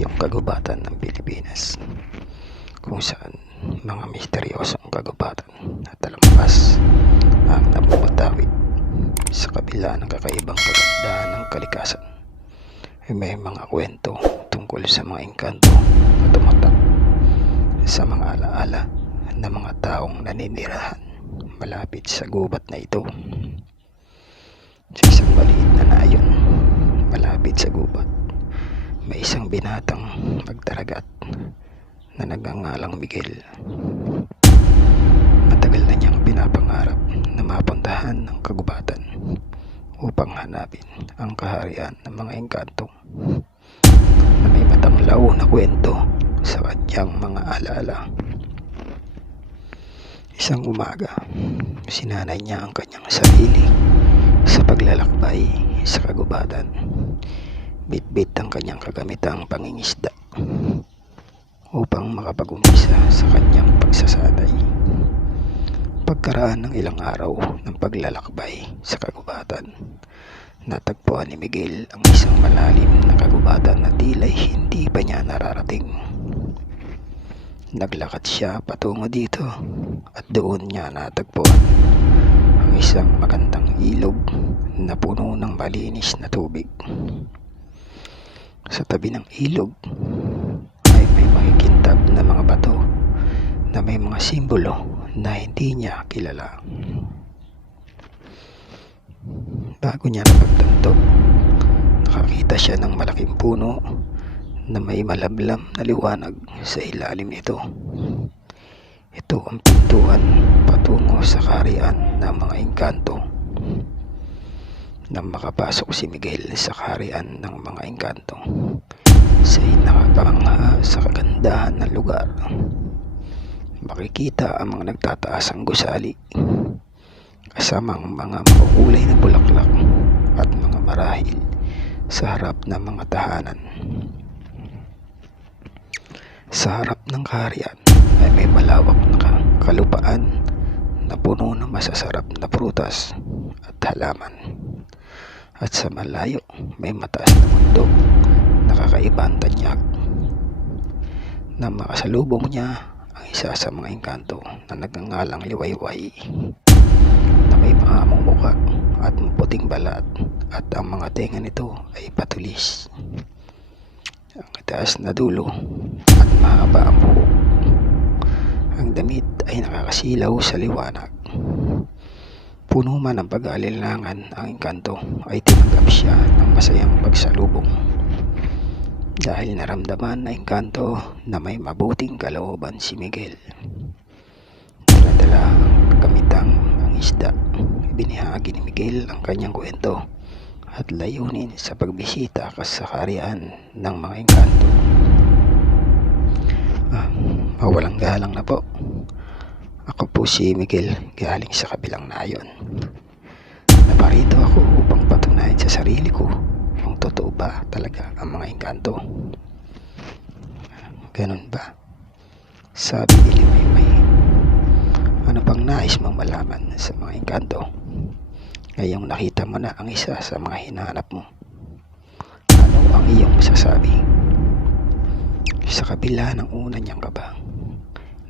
iyong kagubatan ng Pilipinas, kung saan mga misteryosong kagubatan at talampas ang namumutawid sa kabila ng kakaibang kagandahan ng kalikasan. May mga kwento tungkol sa mga engkanto na tumatak sa mga alaala ng mga taong naninirahan malapit sa gubat na ito. Sa isang maliit na nayon malapit sa gubat, may isang binatang magdaragat na nagngangalang Miguel. Matagal na niyang pinapangarap na mapuntahan ng kagubatan upang hanapin ang kaharian ng mga engkanto na may matanglaw na kwento sa kanyang mga alaala. Isang umaga, sinanay niya ang kanyang sarili sa paglalakbay sa kagubatan. Bitbit ang kanyang kagamitang pangingisda upang makapag-umpisa sa kanyang pagsasanay. Pagkaraan ng ilang araw ng paglalakbay sa kagubatan, natagpuan ni Miguel ang isang malalim na kagubatan na tila'y hindi pa niya nararating. Naglakad siya patungo dito at doon niya natagpuan ang isang magandang ilog na puno ng malinis na tubig. Sa tabi ng ilog ay may makikintab na mga bato na may mga simbolo na hindi niya kilala. Bago niya napagtanto, nakakita siya ng malaking puno na may malablam na liwanag sa ilalim nito. Ito ang pintuan patungo sa kaharian ng mga engkanto. Nang makapasok si Miguel sa kaharian ng mga engkanto, siya'y nakakabangha sa kagandahan ng lugar. Makikita ang mga nagtataasang gusali, kasamang mga makukulay na bulaklak at mga marahil sa harap ng mga tahanan. Sa harap ng kaharian ay may malawak na kalupaan na puno ng masasarap na prutas at halaman. At sa malayo may mataas na bundok na kakaibang tanyag. Nang makasalubong niya ang isa sa mga engkanto na nagngangalang Liwayway, na may mahamong muka at maputing balat at ang mga tenga nito ay patulis. Ang taas na dulo at mahaba ang buhok. Ang damit ay nakakasilaw sa liwanag. Puno man ng pag-aalilangan ang engkanto, ay tinanggap siya ng masayang pagsalubong dahil naramdaman ng engkanto na may mabuting kalooban si Miguel. Dala-dala ang kamitang ang isda. Binahagi ni Miguel ang kanyang kwento at layunin sa pagbisita sa kaharian ng mga engkanto. Mawalang galang na po. Ako po si Miguel, galing sa kabilang nayon. Naparito ako upang patunayan sa sarili ko kung totoo ba talaga ang mga engkanto. Ganun ba? Sabi ni Liwayway, ano pang nais mong malaman sa mga engkanto? Ngayong nakita mo na ang isa sa mga hinahanap mo, ano ang iyong masasabi? Sa kabila ng una niyang kaba,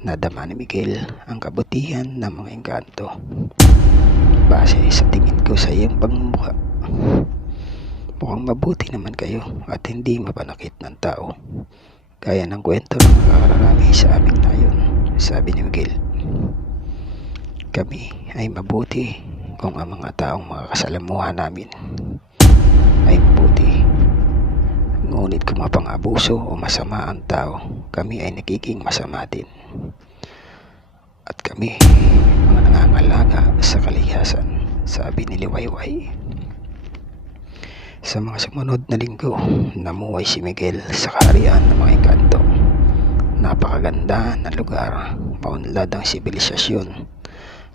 nadama ni Miguel ang kabutihan ng mga engkanto. Base sa tingin ko sa iyong pagmumukha, mukhang mabuti naman kayo at hindi mapanakit ng tao, gaya ng kwento ng nakakararami sa aming nayon. Sabi ni Miguel, kami ay mabuti kung ang mga taong makakasalamuhan namin ay mabuti. Ngunit kung mapang-abuso o masama ang tao, kami ay nagiging masama din. At kami, mga nangangalaga sa kalikasan, sabi ni Liwayway. Sa mga sumunod na linggo, namuhay si Miguel sa kaharian ng mga engkanto. Napakaganda ng lugar, maunlad ang sibilisasyon,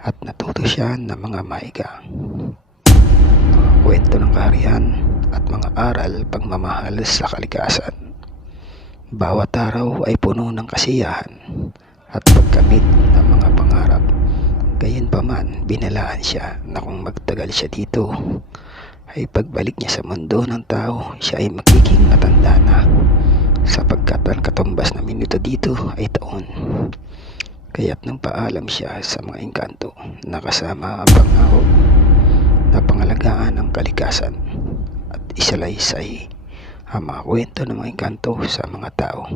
at natuto siya ng mga maiga, mga kwento ng kaharian at mga aral pagmamahal sa kalikasan. Bawat araw ay puno ng kasiyahan at pagkamit ng mga pangarap. Gayunpaman, binalaan siya na kung magtagal siya dito, ay pagbalik niya sa mundo ng tao, siya ay magiging matanda na sapagkat ang katumbas na minuto dito ay taon. Kaya't nang paalam siya sa mga engkanto na kasama ang pangako na pangalagaan ang kalikasan at isalaysay ang mga kwento ng mga engkanto sa mga tao.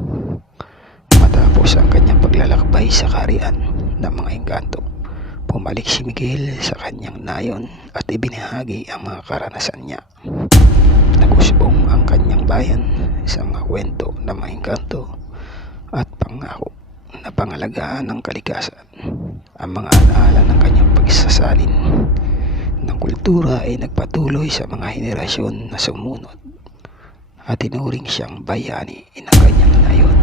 Matapos ang kanyang paglalakbay sa kaharian ng mga engkanto, bumalik si Miguel sa kanyang nayon at ibinahagi ang mga karanasan niya. Nagusbong ang kanyang bayan sa mga kwento ng mga engkanto at pangako na pangalagaan ng kalikasan. Ang mga alaala ng kanyang pagsasalin ng kultura ay nagpatuloy sa mga henerasyon na sumunod at tinuring siyang bayani ng kanyang nayon.